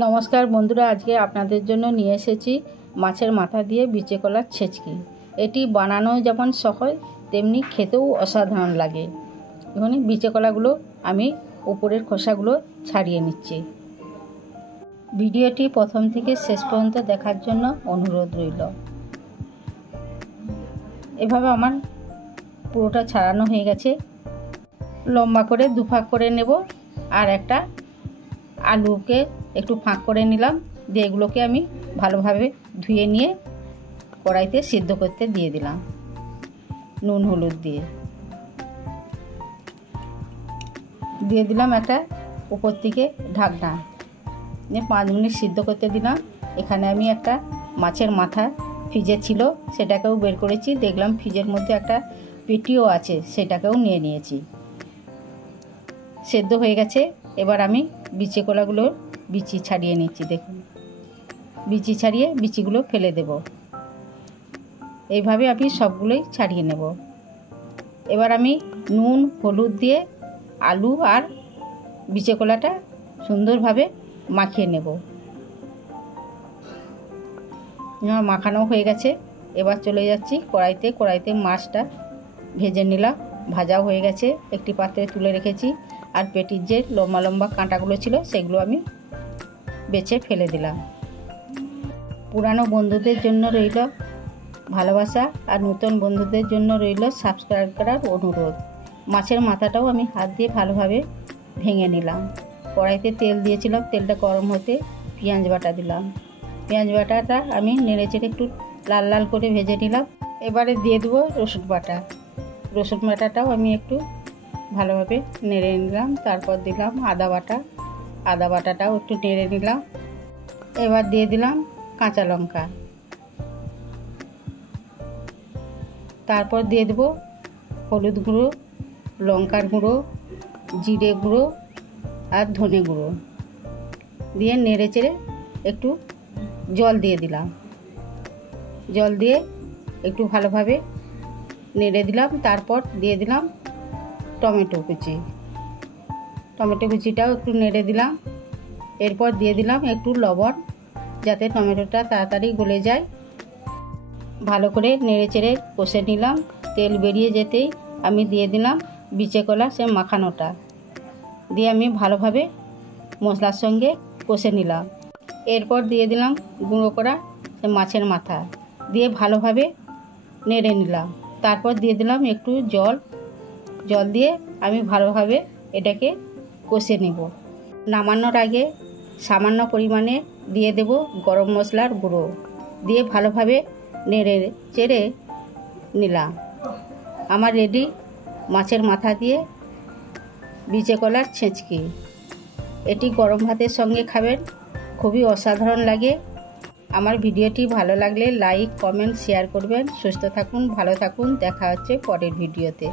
নমস্কার বন্ধুরা, আজকে আপনাদের জন্য নিয়ে এসেছি মাছের মাথা দিয়ে বিচে কলার ছেচকি। এটি বানানো যেমন সহজ তেমনি খেতেও অসাধারণ লাগে। এখন বিচে কলাগুলো আমি উপরের খোসাগুলো ছাড়িয়ে নিচ্ছি। ভিডিওটি প্রথম থেকে শেষ পর্যন্ত দেখার জন্য অনুরোধ রইল। এভাবে আমার পুরোটা ছাড়ানো হয়ে গেছে। লম্বা করে দুভাগ করে নেব, আর একটা আলুকে একটু ফাঁক করে নিলাম, দিয়ে এগুলোকে আমি ভালোভাবে ধুয়ে নিয়ে কড়াইতে সিদ্ধ করতে দিয়ে দিলাম নুন হলুদ দিয়ে দিলাম একটা উপর থেকে ঢাকনা নিয়ে 5 মিনিট সিদ্ধ করতে দিলাম। এখানে আমি একটা মাছের মাথা ফ্রিজে ছিল, সেটাকেও বের করেছি, দেখলাম ফ্রিজের মধ্যে একটা পেটিও আছে, সেটাকেও নিয়ে নিয়েছি। সেদ্ধ হয়ে গেছে। এবার আমি বিচে কলাগুলোর বিচি ছাড়িয়ে নিচ্ছি। দেখুন, বিচি ছাড়িয়ে বিচিগুলো ফেলে দেব। এইভাবে আমি সবগুলোই ছাড়িয়ে নেব। এবার আমি নুন হলুদ দিয়ে আলু আর বিচে কলাটা সুন্দরভাবে মাখিয়ে নেব। মাখানো হয়ে গেছে। এবার চলে যাচ্ছি কড়াইতে মাছটা ভেজে নিলাম। ভাজাও হয়ে গেছে, একটি পাত্রে তুলে রেখেছি। আর পেটির যে লম্বা লম্বা কাঁটাগুলো ছিল সেগুলো আমি বেছে ফেলে দিলাম। পুরানো বন্ধুদের জন্য রইল ভালোবাসা, আর নতুন বন্ধুদের জন্য রইল সাবস্ক্রাইব করার অনুরোধ। মাছের মাথাটাও আমি হাত দিয়ে ভালোভাবে ভেঙে নিলাম। কড়াইতে তেল দিয়েছিলাম, তেলটা গরম হতে পেঁয়াজ বাটা দিলাম। পেঁয়াজ বাটাটা আমি নেড়েচেড়ে একটু লাল লাল করে ভেজে নিলাম। এবারে দিয়ে দেবো রসুন বাটা। রসুন বাটাটাও আমি একটু ভালোভাবে নেড়ে নিলাম। তারপর দিলাম আদা বাটাটাও একটু নেড়ে নিলাম। এবার দিয়ে দিলাম কাঁচা লঙ্কা। তারপর দিয়ে দেবো হলুদ গুঁড়ো, লঙ্কার গুঁড়ো, জিরে গুঁড়ো আর ধনে গুঁড়ো দিয়ে নেড়ে চেড়ে একটু জল দিয়ে দিলাম। জল দিয়ে একটু ভালোভাবে নেড়ে দিলাম। তারপর দিয়ে দিলাম টমেটো কুচিটাও একটু নেড়ে দিলাম। এরপর দিয়ে দিলাম একটু লবণ, যাতে টমেটোটা তাড়াতাড়ি গলে যায়। ভালো করে নেড়ে চেড়ে কষে নিলাম। তেল বেরিয়ে যেতেই আমি দিয়ে দিলাম বিচে কলা সে মাখানোটা দিয়ে আমি ভালোভাবে মশলার সঙ্গে কষে নিলাম। এরপর দিয়ে দিলাম গুঁড়ো করা সে মাছের মাথা দিয়ে ভালোভাবে নেড়ে নিলাম। তারপর দিয়ে দিলাম একটু জল দিয়ে আমি ভালোভাবে এটাকে কষে নেব। নামানোর আগে সামান্য পরিমাণে দিয়ে দেব গরম মশলার গুঁড়ো দিয়ে ভালোভাবে নেড়ে চেড়ে নিলাম। আমার রেডি মাছের মাথা দিয়ে বিচে কলার ছেচকি। এটি গরম ভাতের সঙ্গে খাবেন, খুবই অসাধারণ লাগে। আমার ভিডিওটি ভালো লাগলে লাইক কমেন্ট শেয়ার করবেন। সুস্থ থাকুন, ভালো থাকুন। দেখা হচ্ছে পরের ভিডিওতে।